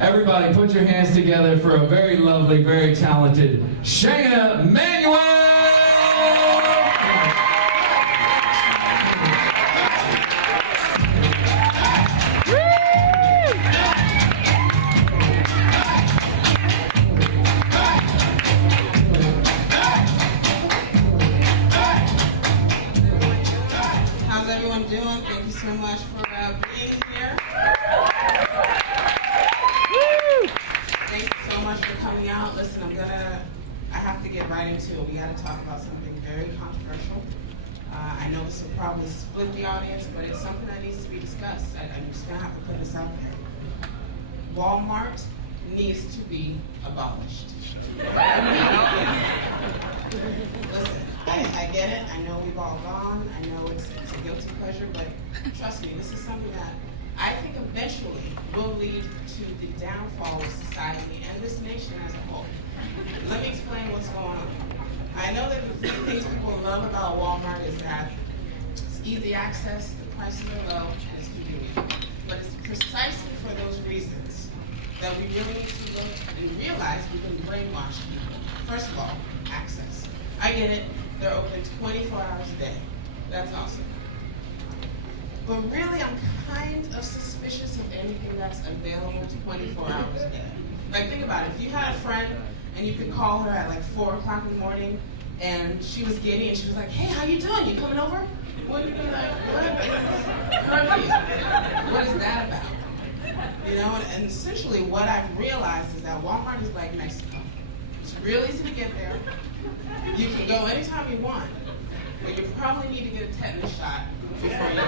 Everybody put your hands together for a very lovely, very talented Shana Manuel! How's everyone doing? Thank you so much for being here. Thank you so much for coming out. Listen, I have to get right into it. We got to talk about something very controversial. I know this will probably split the audience, but it's something that needs to be discussed. I'm just going to have to put this out there. Wal-Mart needs to be abolished. Listen, I get it. I know we've all gone. I know it's a guilty pleasure, but trust me, this is something that I think eventually will lead to the downfall of society and this nation as a whole. Let me explain what's going on. I know that the few things people love about Walmart is that it's easy access, the prices are low, and it's convenient. But it's precisely for those reasons that we really need to look and realize we've been brainwashed. First of all, access. I get it. They're open 24 hours a day. That's awesome. But really, I'm kind of suspicious of anything that's available 24 hours a day. Like, think about it. If you had a friend and you could call her at like 4 o'clock in the morning and she was giddy and she was like, hey, how you doing? You coming over? What would you be like, what is that about? You know, and essentially what I've realized is that Walmart is like Mexico. It's real easy to get there. You can go anytime you want, but you probably need to get a tetanus shot before you go.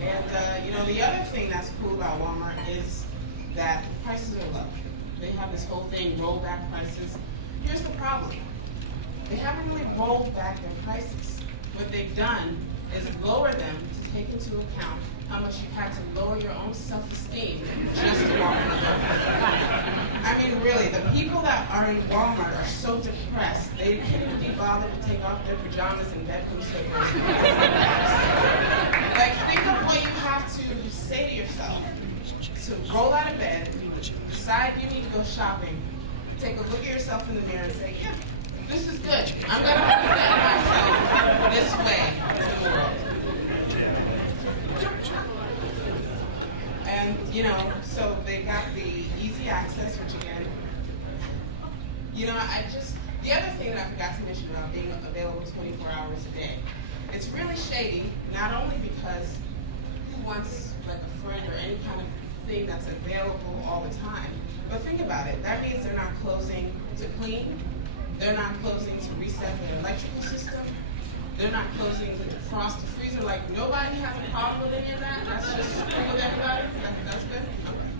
And, you know, the other thing that's cool about Walmart is that the prices are low. They have this whole thing, rollback prices. Here's the problem. They haven't really rolled back their prices. What they've done is lower them to take into account how much you've had to lower your own self-esteem just to walk in the door. I mean, really, the people that are in Walmart are so depressed, they can't even be bothered to take off their pajamas and bedroom slippers. Like, think of what you have to say to yourself to roll out of bed, decide you need to go shopping, take a look at yourself in the mirror and say, yeah, this is good. I'm going to present myself this way to the world. And, you know, so they got the easy access, which again, you know, the other thing that I forgot to mention about being available 24 hours a day, it's really shady, not only because who wants like a friend or any kind of thing that's available all the time, but think about it. That means they're not closing to clean, they're not closing to reset their electrical system, they're not closing to defrost the freezer. Like, nobody has a problem with any of that. That's just free with everybody. That's good. Okay.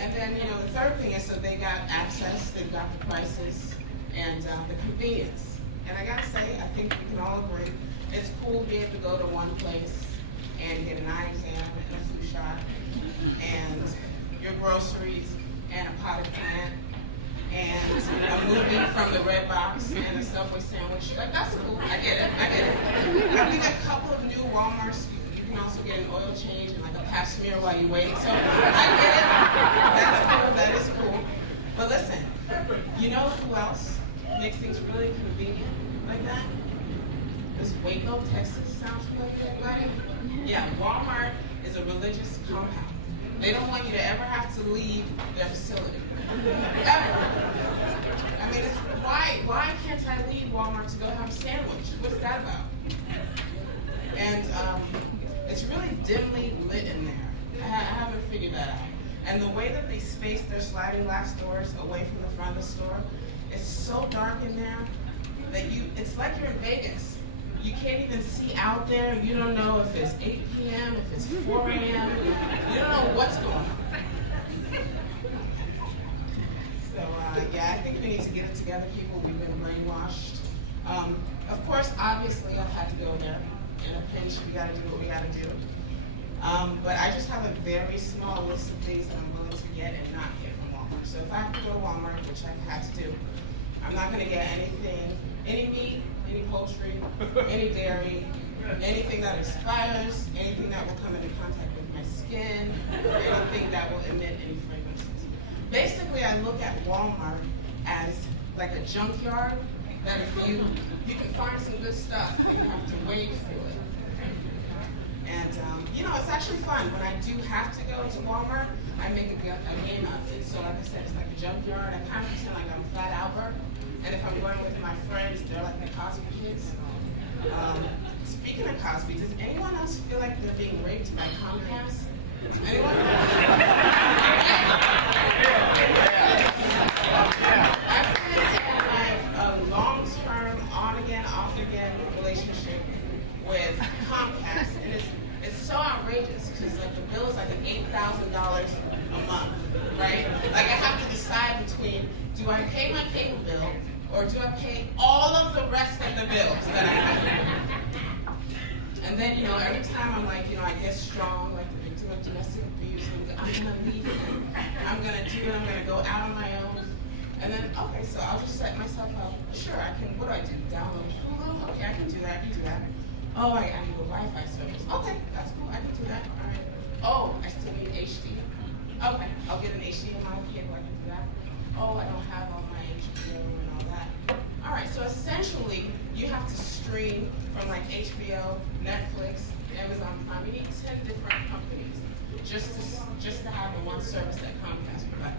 And then, you know, the third thing is, so they got access, they've got the prices, and the convenience. And I gotta say, I think we can all agree, it's cool to be able to go to one place and get an eye exam and a flu shot, and your groceries, and a potted plant, and a movie from the Red Box, and a Subway sandwich. Like, that's cool. I get it. I think a couple of new Walmarts, you can also get an oil change and like a pap smear while you wait. So I get it. That's cool. That is cool. But listen, you know who else makes things really convenient like that? Does Waco, Texas sound familiar to anybody? Yeah, Walmart is a religious compound. They don't want you to ever have to leave their facility. Ever. I mean, why can't I leave Walmart to go have a sandwich? What's that about? And it's really dimly lit in there. I haven't figured that out. And the way that they space their sliding glass doors away from the front of the store, it's so dark in there that it's like you're in Vegas. You can't even see out there. You don't know if it's 8 p.m., if it's 4 a.m. You don't know what's going on. So, yeah, I think we need to get it together, people. We've been brainwashed. Of course, obviously, I've had to go there. In a pinch, we got to do what we got to do. But I just have a very small list of things that I'm willing to get and not get from Walmart. So if I have to go to Walmart, which I have to do, I'm not going to get anything, any meat, any poultry, any dairy, anything that expires, anything that will come into contact with my skin. skin, or anything that will emit any fragrances. Basically, I look at Wal-Mart as like a junkyard that if you can find some good stuff, but you have to wait for it. And it's actually fun. When I do have to go to Walmart, I make a game of it. So like I said, it's like a junkyard. I kind of pretend like I'm Fat Albert. And if I'm going with my friends, they're like the Cosby kids. Speaking of Cosby, does anyone else feel like they're being raped by Comcast? Anyone? I've been in a long-term, on-again, off-again relationship with Comcast, and it's so outrageous because like the bill is like $8,000 a month, right? Like I have to decide between, do I pay my cable bill or do I pay all of the rest of the bills that I have? And then every time I'm like, I get strong, like the victim of domestic abuse, and I'm gonna leave it, I'm gonna do it, I'm gonna go out on my own. And then, okay, so I'll just set myself up. Sure, I can, what do I do? Download Hulu? Okay, I can do that, Oh, I need a Wi-Fi service. Okay, that's cool, I can do that. All right. Oh, I still need HD. Okay, I'll get an HDMI cable, I can do that. Oh, I don't have all my HBO and all that. All right, so essentially, you have to stream from like HBO, Netflix, Amazon Prime. You need 10 different companies just to have the one service that Comcast provides.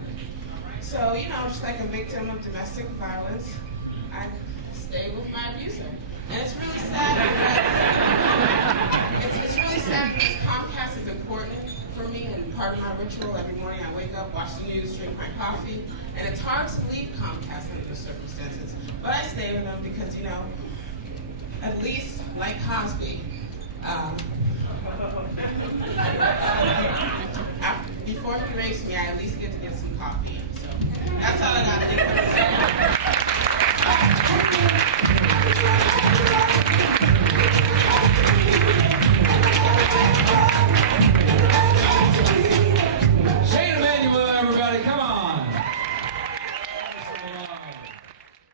So, just like a victim of domestic violence, I stay with my abuser. And it's really sad because it's really sad because Comcast is important for me and part of my ritual. Every morning I wake up, watch the news, drink my coffee, and it's hard to leave Comcast under the circumstances. But I stay with them because, at least like Cosby,